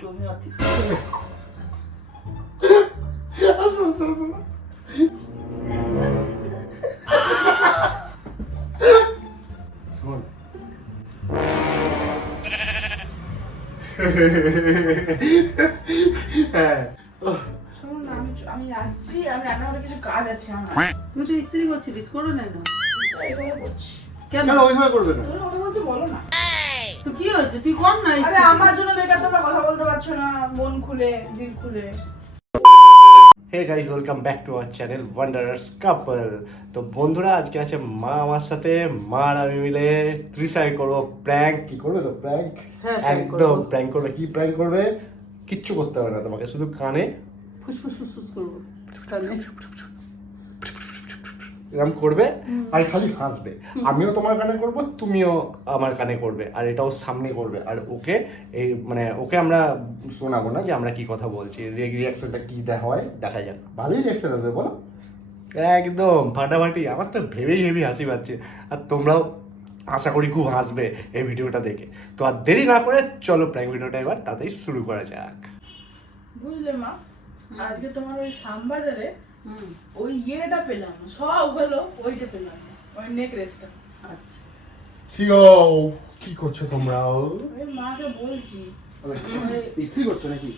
তুমি আছি। আসো আসো আসো শোন হ্যাঁ শুনুন না, আমি আসছি, আমি রান্নাঘরে কিছু কাজ আছে আমার। তুমি তো স্ত্রী করছিলিস, করো না না। এইভাবে করছি। কেন? কেন ওইভাবে করবে না? তুমি কথা বলছো, বলো না। তো কি হয়েছে, তুই কর না। আরে আমার জন্য বেকার তোমরা কথা বলতে পারছো না, মন খুলে, দিল খুলে। Hey guys, welcome back to our channel Wanderers Couple. তো বন্ধুরা, আজকে আছে মা আমার সাথে, মা আর আমি মিলে ত্রিশায় করবো প্র্যাঙ্ক। কি করবে তো প্র্যাঙ্ক? হ্যাঁ, prank একদম করবো। প্র্যাঙ্ক করবে। কি প্র্যাঙ্ক করবে? কিচ্ছু করতে হবে না তোমাকে, শুধু কানে ফুসফুস ফুসফুস করবো কানে। এরকম করবে আর খালি হাসবে। আমিও তোমার কানে করব, তুমিও আমার কানে করবে, আর এটাও সামনে করবে। আর ওকে এই মানে ওকে আমরা শোনাবো না যে আমরা কি কথা বলছি। রিয়াকশনটা কি হয় দেখা যাক। ভালোই রিয়াকশন আসবে বলো, একদম ফাটাফাটি। আমার তো ভেবেই হেভি হাসি পাচ্ছে, আর তোমরাও আশা করি খুব হাসবে এই ভিডিওটা দেখে। তো আর দেরি না করে চলো প্র্যাঙ্ক ভিডিওটা এবার তাড়াতাড়ি শুরু করা যাক। বুঝলে মা, আজকে তোমার ওই শ্যামবাজারে হুম, ওই ইয়েটা পেলাম না, সব হলো, ওইটা পেলাম না, ওই নেকলেসটা। আচ্ছা। কি গো, কি করছো তোমরা? ওই মাকে বলছি, ইস্ত্রি করছো নাকি?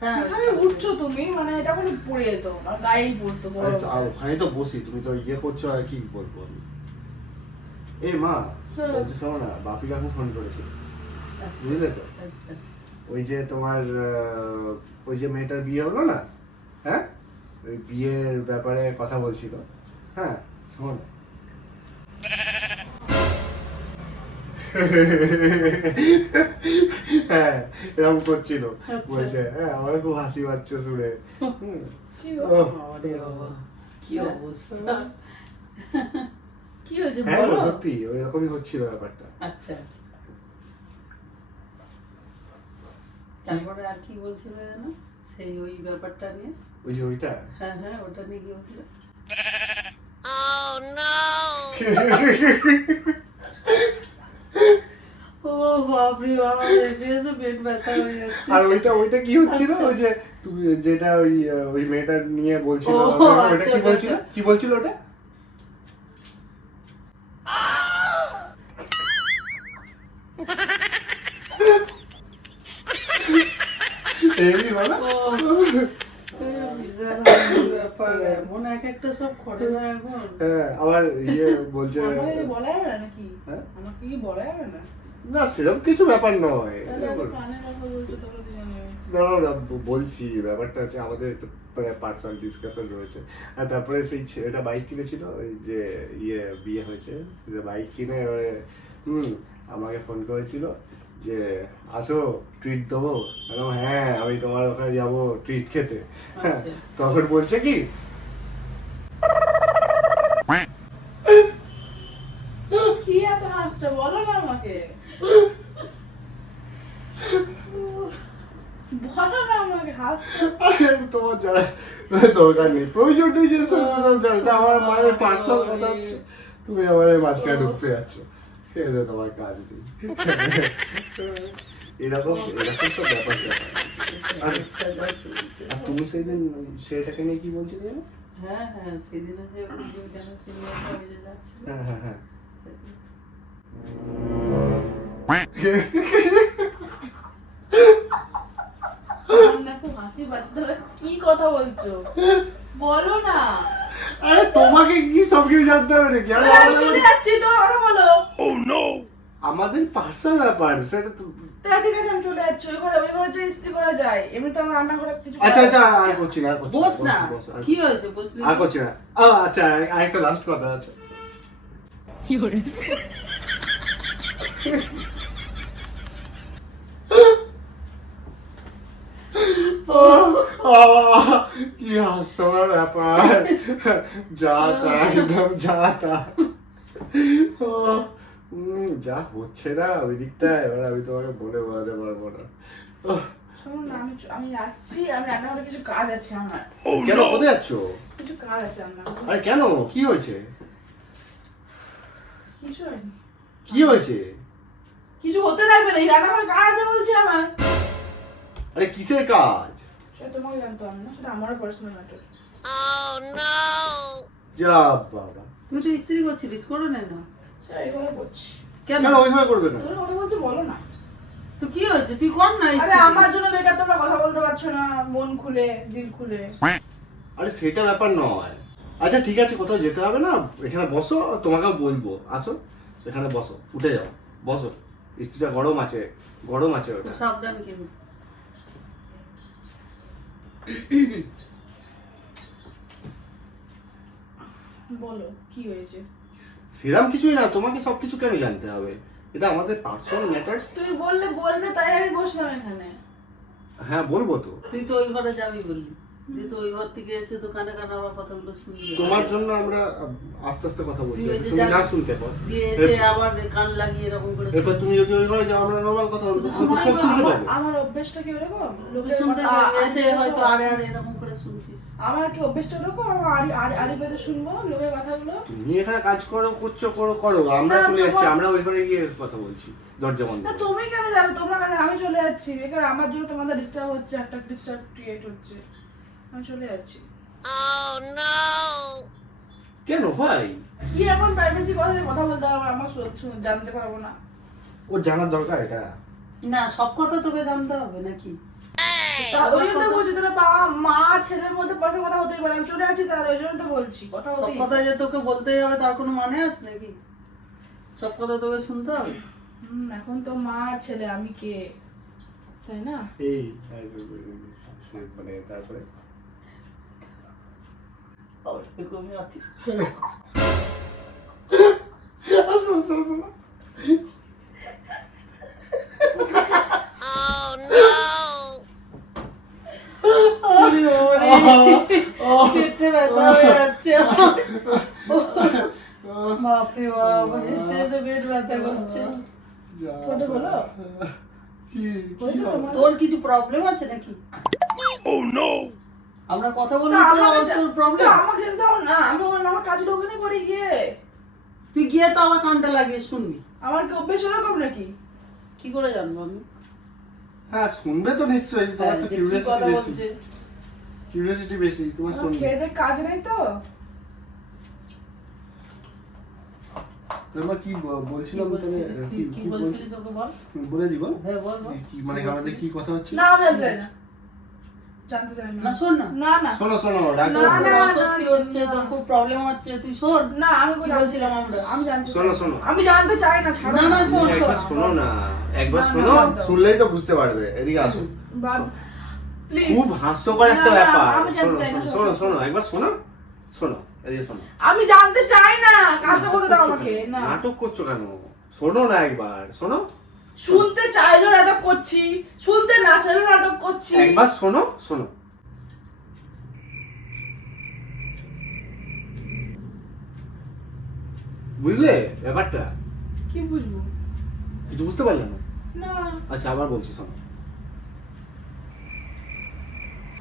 হ্যাঁ, কিভাবে উঠছো তুমি, মানে এটা কোনো পড়ে যেত আর গায়েই পড়তো বড়। ওখানে তো বসি, তুমি তো ইয়ে করছো, আর কি বলবো আমি। এ মা, বলছি শোনো না, বাপি কাকু ফোন করেছিল, বুঝলে তো? আচ্ছা। ওই যে তোমার ওই যে মেয়েটার বিয়ে হলো না, হ্যাঁ, ওই বিয়ের ব্যাপারে কথা বলছিল। হ্যাঁ শোন, হ্যাঁ এরকম করছিল, বলছে হ্যাঁ আমার খুব হাসি পাচ্ছে শুনে। কি গো? আরে বাবা, কি অবস্থা। কি হয়েছে হ্যাঁ বলো? সত্যি ওই রকমই হচ্ছিল ব্যাপারটা। আচ্ছা, তারপরে আর কি বলছিল জানো, সেই ওই ব্যাপারটা নিয়ে? ওই যে ওইটা হ্যাঁ হ্যাঁ, ওটা নিয়ে কি বলছিল? ও বাপরে বাবা, এসে এসে পেট ব্যথা হয়ে যাচ্ছে। আর ওইটা ওইটা কি হচ্ছিল, আচ্ছা। ওই যে তুমি যেটা ওই ওই মেয়েটা নিয়ে বলছিল, ও, ওইটা কি আচ্ছা, বলছিল, কি বলছিল ওটা? এমনি বলো। ও, বিশাল ব্যাপার, এমন এক একটা সব ঘটে না এখন। হ্যাঁ আবার ইয়ে বলছে, আমাকে বলা যাবে না নাকি? হ্যাঁ? আমাকে কি বলা যাবে না? না সেরকম কিছু ব্যাপার নয়। তাহলে আমি কানে কথা বলছো, তাহলে তো জানি। দাঁড়াও না, বলছি ব্যাপারটা হচ্ছে আমাদের একটু পার্সোনাল ডিসকাশন রয়েছে। আর তারপরে সেই ছেলেটা বাইক কিনেছিল, ওই যে ইয়ে বিয়ে হয়েছে, যে বাইক কিনে এবারে আমাকে ফোন করেছিল যে আসো ট্রিট দেবো। বললাম হ্যাঁ আমি তোমার ওখানে যাবো ট্রিট খেতে। হ্যাঁ, আচ্ছা। তখন বলছে কি, কি এত হাসছো বলো না আমাকে, বলো না আমাকে, হাসছো। তোমার জানা দরকার নেই, প্রয়োজন নেই যে সব জানতে। আমার মায়ের পার্সোনাল কথা হচ্ছে, তুমি আমার এই মাঝখানে ঢুকতে যাচ্ছ। খেয়ে দে, তোমার কাজ নেই। এরকম এরকম সব ব্যাপার স্যাপার। আর তুমি সেদিন সেটাকে নিয়ে কি বলছিলে জানো? হ্যাঁ হ্যাঁ, সেদিন যে কেন সিনেমাটা ওই যে যাচ্ছিল। হ্যাঁ হ্যাঁ হ্যাঁ, আমার না খুব হাসি পাচ্ছে, তাহলে কি কথা বলছো বলো না। আরে তোমাকে কি সব কিছু জানতে হবে নাকি? আরে আমি চলে যাচ্ছি, তোমার কথা বলো। আমাদের পার্সোনাল ব্যাপার, সেটা তো। তাহলে ঠিক আছে, আমি চলে যাচ্ছি। ওই ঘরে যে ইস্ত্রি করা যায়, এমনি তো আমার রান্নাঘরে কিছু আচ্ছা করা আচ্ছা, যায়। আর করছি না, আর করছি বস না, আর কি হয়েছে বসলি? আর করছি না। আচ্ছা আরেকটা লাস্ট কথা আছে। কি হাস্যকর ব্যাপার, যা তা একদম যা তা। যা হচ্ছে না ওই দিকটায়, এবার আমি তোমাকে বলে বোঝাতে পারবো না। শুনুন না, আমি আসছি, আমি রান্নাঘরে কিছু কাজ আছে আমার। কেন, কোথায় যাচ্ছ? কিছু কাজ আছে রান্নাঘরে। আরে কেন, কি হয়েছে? কিছু হয়নি। কি হয়েছে? কিছু হতে থাকবে না, এই রান্নাঘরে কাজ আছে বলছি আমার। আরে কিসের কাজ? সেটা তোমাকে জানতে হবে না, সেটা আমারও পার্সোনাল ম্যাটার। যা বাবা, তুই তো স্ত্রী করছিলিস, করে নে না। সেই করে করছি। কেন? কেন ওইভাবে করবে না? তোর কথা বলছো, বলো না। তো কি হয়েছে, তুই কর না আরে স্ত্রী। আমার জন্য বেকার তোমরা কথা বলতে পারছো না, মন খুলে, দিল খুলে। আরে সেটা ব্যাপার নয়। আচ্ছা ঠিক আছে, কোথাও যেতে হবে না, এখানে বসো, তোমাকেও বলবো, আসো এখানে বসো, উঠে যাও, বসো। স্ত্রীটা গরম আছে, গরম আছে ওটা। খুব সাবধান কিন্তু। বলো কি হয়েছে। সেরকম কিছুই না, তোমাকে সবকিছু কেন জানতে হবে? এটা আমাদের পার্সোনাল ম্যাটার্স। তুই বলবে তাই আমি বসলাম এখানে। হ্যাঁ বলবো তো। তুই তো ওই ঘরে যাবি বললি, তুই তো ওই ঘর থেকে এসে তো কানে কানে আমার কথাগুলো শুনবি। তোমার জন্য আমরা আস্তে আস্তে কথা বলছি, তুই ওই যে তুমি যা- না শুনতে পাও। দিয়ে এসে আবার কান লাগিয়ে এরকম করে এরপর তুমি যদি ওই ঘরে যাও, আমরা নর্মাল কথা বলবো, তুমি তো সব শুনতে পাবে। আমার অভ্যেসটা কি এরকম? লোকের শুনতে কথা পাবি, এসে আড়ি হয়তো পেতে আড়ে আড়ে এরকম করে শুনছিস। আমার কি অভ্যেসটা এরকম? আমার আড়ি পেতে শুনবো লোকের কথাগুলো। তুমি এখানে কাজ করো, করছো, করো, আমরা না, চলে যাচ্ছি, তোমার- আমরা ওই ঘরে গিয়ে কথা বলছি, দরজা বন্ধ না করে। তুমি কেন যাবে? তোমরা কেন? আমি চলে যাচ্ছি। বেকার আমার জন্য তোমাদের ডিস্টার্ব হচ্ছে, একটা ডিস্টার্ব ক্রিয়েট হচ্ছে। আমি চলে যাচ্ছি। কেন ভাই? কি এমন প্রাইভেসি কথা নিয়ে কথা বলতে হবে আমার জানতে পারবো না? ও জানার দরকার এটা? না, সব কথা তোকে জানতে হবে নাকি? ওই জন্য তো বলছি, তোরা মা ছেলের মধ্যে পাশে কথা হতেই পারে। আমি চলে যাচ্ছি, তাহলে ওই জন্য তো বলছি কথা সব হতেই কথা যে তোকে বলতেই হবে তার কোনো মানে আছে নাকি? সব কথা তোকে শুনতে হবে? এখন তো মা ছেলে, আমি কে, তাই না? এই মানে তারপরে এরকমই আছি। আসো আসো আসো। পেটে ব্যথা হয়ে যাচ্ছে আমার। বাপরে বাপ, এসে এসে পেট ব্যথা করছে। কত হলো? কি হয়েছে তোমার? তোর কিছু প্রবলেম আছে নাকি? আমরা কথা বলবো, না, তোর প্রবলেম? আমাকে দাও না, আমি আমার কাজ লোকনে করি গিয়ে। তুই গিয়ে তো আবার কানটা লাগিয়ে শুনবি। আমার কি অভ্যেস এরকম নাকি? কি করে জানবো আমি? হ্যাঁ শুনবে তো নিশ্চয়ই, তোমার তো যে কি কথা কিউরিয়াসিটি বেশি, বলছে। কিউরিয়াসিটি বেশি, তোমার আমার শুনবে। খেয়ে দেয়ে কাজ নেই তো? তোমরা কি বলছিলাম তুমি? কি বলছিলিস ওকে বল। বলে দিব। হ্যাঁ বল বল। কি মানে আমাদের কি কথা হচ্ছে? না আমি জানতে চাই না, জানতে চাই না না। শোন না। না না শোনো শোনো, ডাক্তার না, তোর না, অস্বস্তি হচ্ছে, তোর খুব প্রবলেম হচ্ছে, তুই শোন। না, আমি কি বলছিলাম আমরা? আমি জানতে শোনো, চাই শোনো। না। আমি জানতে চাই না, ছাড়ো না, না, শোন, তুমি একবার শোনো না, একবার না, শোনো, না, না। শুনলেই তো বুঝতে পারবে। এদিকে আসো। প্লিজ। খুব হাস্যকর একটা না, না, ব্যাপার। আমি শোনো জানতে চাই না, শোনো শোনো, শোনো, একবার শোনো, শোনো, এদিকে শোনো। আমি জানতে চাই না, কাজটা বলতে দাও আমাকে। না, নাটক করছো কেন? শোনো না একবার, শোনো। শুনতে চাইলেও নাটক করছি, শুনতে না চাইলেও নাটক করছি। একবার শোনো, শোনো। বুঝলে ব্যাপারটা? কি বুঝবো? কিছু বুঝতে পারলে না? না, আচ্ছা আবার বলছি, শোনো।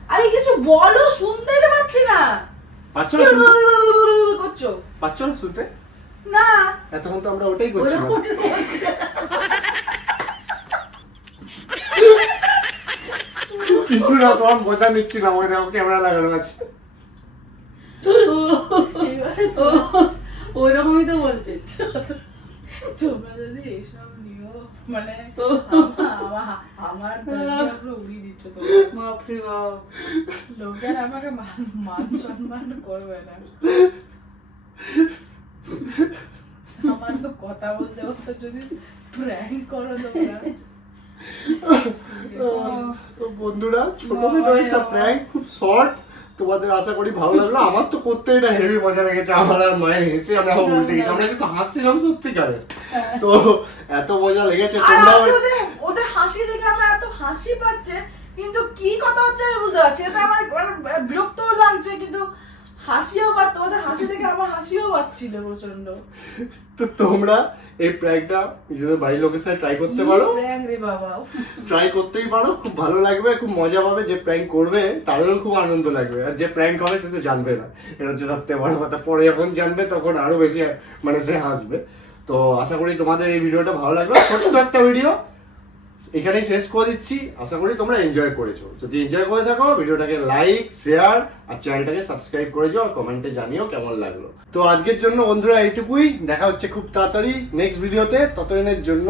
আরে কিছু বলো, শুনতেই তো পাচ্ছি না। পাচ্ছ না শুনতে? করছো পাচ্ছ না শুনতে? না? এতক্ষণ তো আমরা ওটাই করছিলাম। কিছু না, তোমার বোঝা নিচ্ছি না, আমাকে দেখো ক্যামেরা লাগানো আছে। ওই রকমই তো বলছে। তোমরা যদি এইসব নিও, মানে আমার পুরো উড়িয়ে দিচ্ছ তোমরা। বাপরে বাপ। লোকের আমাকে মান সম্মান করবে না। সামান্য কথা বলতে বলতে যদি প্র্যাঙ্ক করো তোমরা। তো বন্ধুরা, ছোটখাটো একটা প্র্যাঙ্ক, খুব শর্ট, তোমাদের আশা করি ভালো লাগলো। আমার তো করতে এটা হেভি মজা লেগেছে, আমার আর মায়ের হেসে আমরা উল্টে গেছি, আমরা কিন্তু হাসছিলাম সত্যিকারে। তো এত মজা লেগেছে, আর তোমরাও আমি ওদের হাসি দেখে আমার এত হাসি পাচ্ছে, কিন্তু কি কথা হচ্ছে আমি বুঝতে পারছি। এটা আমার বিরক্তও লাগছে, কিন্তু হাসিও পাচ্ছে। ওদের হাসি দেখে আমার হাসিও পাচ্ছিল প্রচন্ড। তো তোমরা এই প্র্যাঙ্কটা নিজেদের বাড়ির লোকের সাথে ট্রাই করতে পারো, প্র্যাঙ্ক রে বাবা। ট্রাই করতেই পারো, খুব ভালো লাগবে, খুব মজা পাবে। যে প্র্যাঙ্ক করবে তাদেরও খুব আনন্দ লাগবে, আর যে প্র্যাঙ্ক হবে সে তো জানবে না। এটা হচ্ছে সবথেকে বড় কথা, পরে যখন জানবে তখন আরো বেশি মানে সে হাসবে। তো আশা করি তোমাদের এই ভিডিওটা ভালো লাগলো, ছোট্ট একটা ভিডিও, এখানেই শেষ করে দিচ্ছি। আশা করি তোমরা এনজয় করেছো। যদি এনজয় করে থাকো ভিডিওটাকে লাইক, শেয়ার আর চ্যানেলটাকে সাবস্ক্রাইব করেছো আর কমেন্টে জানিও কেমন লাগলো। তো আজকের জন্য বন্ধুরা এইটুকুই, দেখা হচ্ছে খুব তাড়াতাড়ি নেক্সট ভিডিওতে। ততদিনের জন্য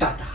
টাটা।